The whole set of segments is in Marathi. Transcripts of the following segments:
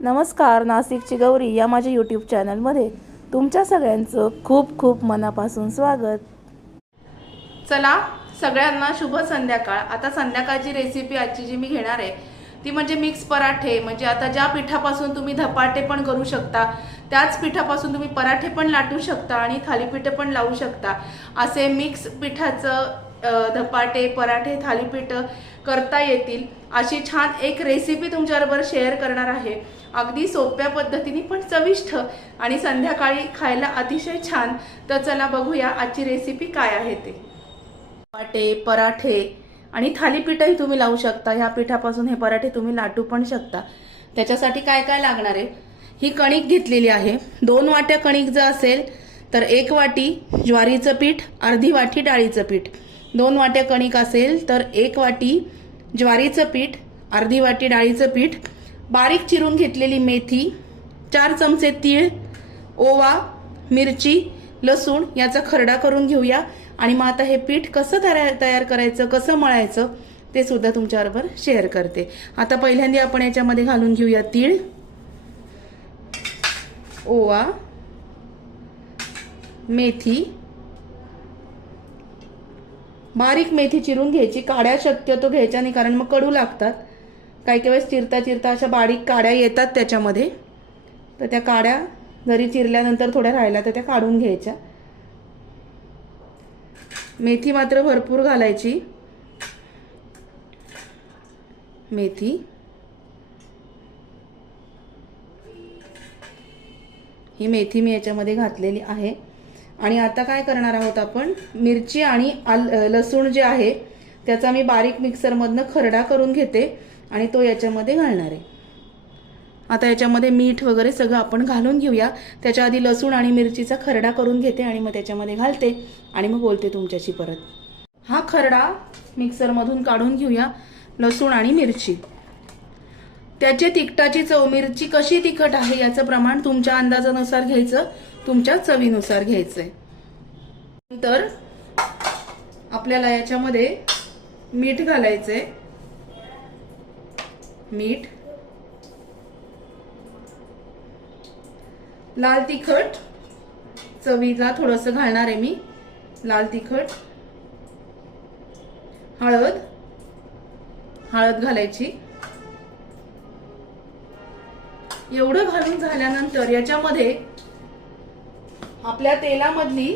नमस्कार, नाशिकची गौरी या माझ्या यूट्यूब चॅनलमध्ये तुमच्या सगळ्यांचं खूप खूप मनापासून स्वागत। चला सगळ्यांना शुभ संध्याकाळ। आता संध्याकाळची रेसिपी आजची जी मी घेणार आहे ती म्हणजे मिक्स पराठे। म्हणजे आता ज्या पिठापासून तुम्ही धपाटे पण करू शकता, त्याच पिठापासून तुम्ही पराठे पण लाटू शकता आणि थालीपीठ पण लावू शकता। असे मिक्स पिठाचं धपाटे, पराठे, थालीपीठ करता येतील अशी छान एक रेसिपी तुमच्याबरोबर शेअर करणार आहे। अगदी सोप्या पद्धतीने पण चविष्ट आणि संध्याकाळी खायला अतिशय छान। तर चला बघूया आजची रेसिपी काय आहे ते। धपाटे, पराठे आणि थालीपीठही तुम्ही लावू शकता। ह्या पिठापासून हे पराठे तुम्ही लाटू पण शकता। त्याच्यासाठी काय काय लागणार आहे, ही कणिक घेतलेली आहे। 2 वाट्या कणिक जर असेल तर 1 वाटी ज्वारीचं पीठ, अर्धी वाटी डाळीचं पीठ। 2 वाट्या कणिक असेल तर 1 वाटी ज्वारीचं पीठ, अर्धी वाटी डाळीचं पीठ, बारीक चिरून घेतलेली मेथी, 4 चमचे तीळ, ओवा, मिरची, लसूण याचा खरडा करून घेऊया। आणि मग आता हे पीठ कसं तयार करायचं, कसं मळायचं ते सुद्धा तुमच्याबरोबर शेअर करते। आता पहिल्यांदा आपण याच्यामध्ये घालून घेऊया तीळ, ओवा, मेथी, बारीक मेथी चिरून घ्यायची। काड्या शक्यतो घ्यायच्या नाही, कारण मग कडू लागतात। काही काही वेळेस चिरता चिरता अशा बारीक काड्या येतात त्याच्यामध्ये, तर त्या काड्या जरी चिरल्यानंतर थोड्या राहिल्या तर त्या काढून घ्यायच्या। मेथी मात्र भरपूर घालायची। मेथी, ही मेथी मी याच्यामध्ये घातलेली आहे। आणि आता काय करणार आहोत आपण, मिरची आणि लसूण जे आहे त्याचा मी बारीक मिक्सरमधनं खरडा करून घेते आणि तो याच्यामध्ये घालणार आहे। आता याच्यामध्ये मीठ वगैरे सगळं आपण घालून घेऊया। त्याच्या आधी लसूण आणि मिरचीचा खरडा करून घेते आणि मग त्याच्यामध्ये घालते आणि मग बोलते तुमच्याशी परत। हा खरडा मिक्सरमधून काढून घेऊया, लसूण आणि मिरची। त्याचे तिखटाची चव, मिरची कशी तिखट आहे याचं प्रमाण तुमच्या अंदाजानुसार घ्यायचं, तुमच्या चवीनुसार घ्यायचंय। नंतर आपल्याला याच्यामध्ये मीठ घालायचंय, मीठ, लाल तिखट चवीला थोडंसं घालणार आहे मी, लाल तिखट, हळद, हळद घालायची। एवढं घालून झाल्यानंतर याच्यामध्ये आपल्या तेलामधली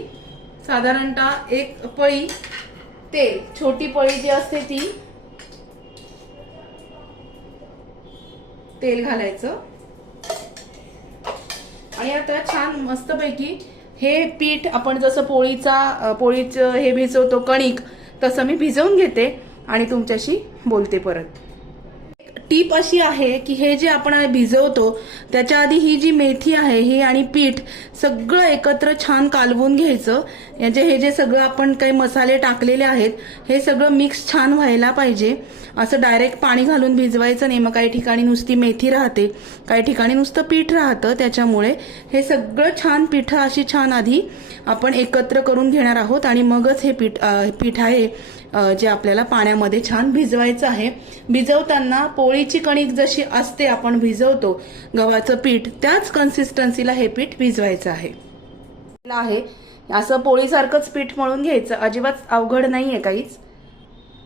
साधारणतः 1 पळी तेल, छोटी पळी जी असते ती तेल घालायचं। आणि आता छान मस्तपैकी हे पीठ आपण जसं पोळीचं हे भिजवतो कणिक, तसं मी भिजवून घेते आणि तुमच्याशी बोलते परत। टीप अशी आहे की हे जे आपण भिजवतो त्याच्या आधी ही जी मेथी आहे ही आणि पीठ सगळं एकत्र छान कालवून घ्यायचं। हे जे सगळं आपण काही मसाले टाकलेले आहेत हे सगळं मिक्स छान व्हायला पाहिजे। असं डायरेक्ट पाणी घालून भिजवायचं नाही, मग काही ठिकाणी नुसती मेथी राहते, काही ठिकाणी नुसतं पीठ राहतं। त्याच्यामुळे हे सगळं छान पीठ अशी छान आधी आपण एकत्र करून घेणार आहोत आणि मगच हे पीठ आहे जे आपल्याला पाण्यामध्ये छान भिजवायचं आहे। भिजवताना पोळीची कणिक जशी असते आपण भिजवतो गव्हाचं पीठ, त्याच कन्सिस्टन्सीला हे पीठ भिजवायचं आहे। असं पोळीसारखंच पीठ मळून घ्यायचं, अजिबात अवघड नाहीये काहीच।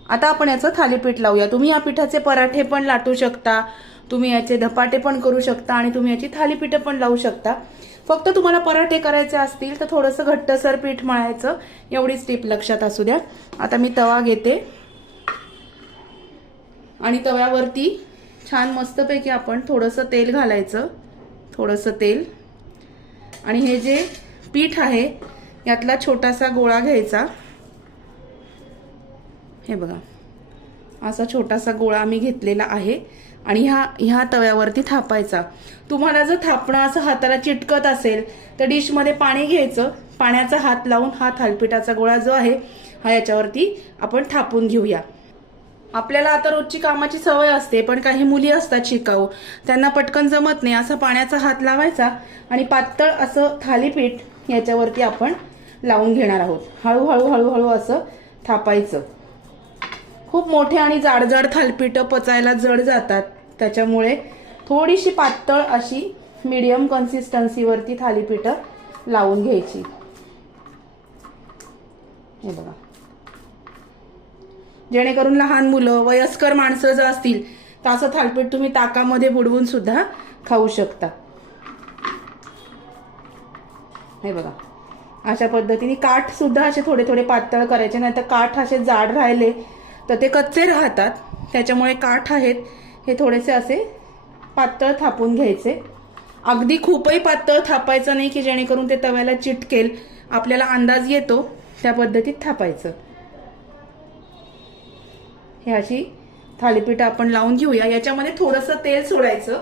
आता आपण याचं थालीपीठ लावूया। तुम्ही या पिठाचे पराठे पण लाटू शकता, तुम्ही याचे धपाटे पण करू शकता आणि तुम्ही याची थालीपीठ पण लावू शकता। फक्त तुम्हाला पराठे करायचे असतील तर थोडंसं घट्टसर पीठ मळायचं, एवढीच टिप लक्षात असू द्या। आता मी तवा घेते आणि तव्यावरती छान मस्तपैकी आपण थोडंसं तेल घालायचं, थोडंसं तेल। आणि हे जे पीठ आहे यातला छोटासा गोळा घ्यायचा, हे बघा असा छोटासा गोळा मी घेतलेला आहे आणि ह्या तव्यावरती थापायचा। तुम्हाला जर थापणं असं हाताला चिटकत असेल तर डिशमध्ये पाणी घ्यायचं, पाण्याचा हात लावून हा थालीपीठाचा गोळा जो आहे हा याच्यावरती आपण थापून घेऊया। आपल्याला आता रोजची कामाची सवय असते, पण काही मुली असतात शिकाऊ, त्यांना पटकन जमत नाही। असा पाण्याचा हात लावायचा आणि पातळ असं थालीपीठ याच्यावरती आपण लावून घेणार आहोत। हळूहळू हळूहळू असं थापायचं। खूप मोठे आणि जाड थालीपीठ पचायला जड जातात, त्याच्यामुळे थोडीशी पातळ अशी मीडियम कन्सिस्टन्सीवरती थालीपीठं लावून घ्यायची. हे बघा, जेणेकरून लहान मुलं, वयस्कर माणसं जर असतील तर असं थालीपीठ तुम्ही ताकामध्ये बुडवून सुद्धा खाऊ शकता. हे बघा, अशा पद्धतीने काठ सुद्धा असे थोडे थोडे पातळ करायचे, नाही तर काठ असे जाड राहिले तर ते कच्चे राहतात. त्याच्यामुळे काठ आहेत हे थोडेसे असे पातळ थापून घ्यायचे. अगदी खूपही पातळ थापायचं नाही की जेणेकरून ते तव्याला चिटकेल. आपल्याला अंदाज येतो त्या पद्धतीत थापायचं. हे अशी थालीपीठं आपण लावून घेऊया. याच्यामध्ये थोडंसं तेल सोडायचं.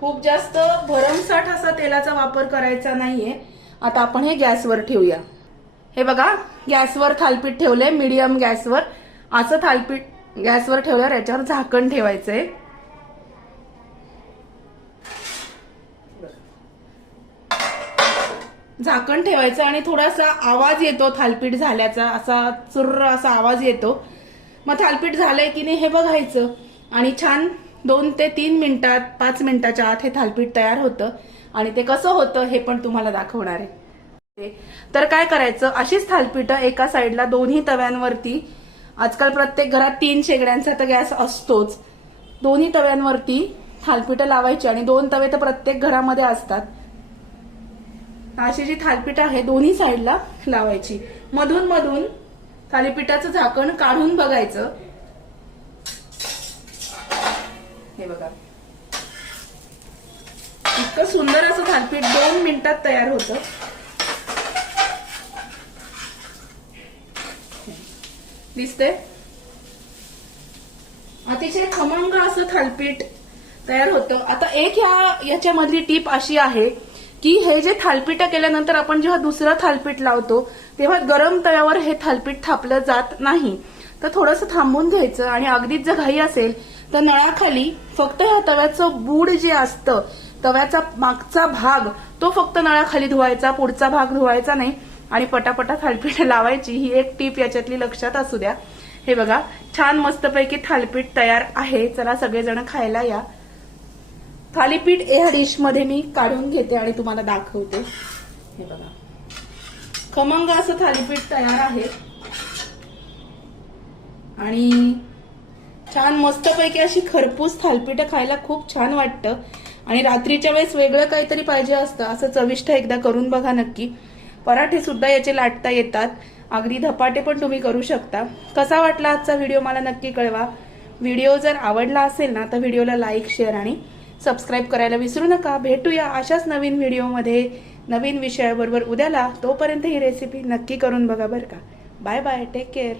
खूप जास्त भरमसाठ असा तेलाचा वापर करायचा नाहीये. आता आपण हे गॅसवर ठेवूया. हे बघा, गॅसवर थालीपीठ ठेवले, मीडियम गॅसवर. असं थालीपीठ गॅसवर ठेवल्यावर याच्यावर झाकण ठेवायचंय. झाकण ठेवायचं आणि थोडासा आवाज येतो थालीपीठ झाल्याचा, असा चुर्र असा आवाज येतो. मग थालीपीठ झालंय की नाही हे बघायचं आणि छान 2 ते 3 मिनिटात, 5 मिनिटाच्या आत हे थालीपीठ तयार होतं. आणि ते कसं होतं हे पण तुम्हाला दाखवणार आहे. तर काय करायचं, अशीच थालीपीठं एका साईडला दोन्ही तव्यांवरती, आजकाल प्रत्येक घरात 3 शेगड्यांचा तर गॅस असतोच, दोन्ही तव्यांवरती थालीपीठं लावायची. आणि 2 तवे तर प्रत्येक घरामध्ये असतात. अशी जी थालीपीठ आहे दोन्ही साईडला लावायची. मधून मधून थालीपीठाचं झाकण काढून बघायचं. हे बघा, इतकं सुंदर असं थालीपीठ 2 मिनिटात तयार होतं. दिसते, अतिशय खमंग असं थालीपीठ तयार होतं. आता एक याच्यामधली टीप अशी आहे की हे जे थालीपीठ केल्यानंतर आपण जेव्हा दुसरं थालीपीठ लावतो तेव्हा गरम तव्यावर हे थालीपीठ थापलं जात नाही. तर थोडंसं थांबून घ्यायचं आणि अगदीच जर घाई असेल तर नळाखाली फक्त ह्या तव्याचं बूड जे असतं, तव्याचा मागचा भाग, तो फक्त नळाखाली धुवायचा, पुढचा भाग धुवायचा नाही. आणि पटापटा थालीपीठ लावायची. ही एक टीप याच्यातली लक्षात असू द्या. हे बघा, छान मस्तपैकी थालीपीठ तयार आहे. चला सगळेजण खायला या. थालीपीठ या डिश मध्ये मी काढून घेते आणि तुम्हाला दाखवते. हे बघा, खमंग असं थालीपीठ तयार आहे आणि छान मस्तपैकी अशी खरपूस थालीपीठ खायला खूप छान वाटतं. आणि रात्रीच्या वेळेस वेगळं काहीतरी पाहिजे असतं, असं चविष्ट एकदा करून बघा नक्की. पराठे सुद्धा याचे लाटता येतात, अगदी धपाटे पण तुम्ही करू शकता. कसा वाटला आजचा व्हिडिओ मला नक्की कळवा. व्हिडिओ जर आवडला असेल ना तर व्हिडिओला लाईक, शेअर आणि सबस्क्राईब करायला विसरू नका. भेटूया अशाच नवीन व्हिडिओमध्ये नवीन विषयाबरोबर उद्याला. तोपर्यंत ही रेसिपी नक्की करून बघा बरं का. Bye bye, take care.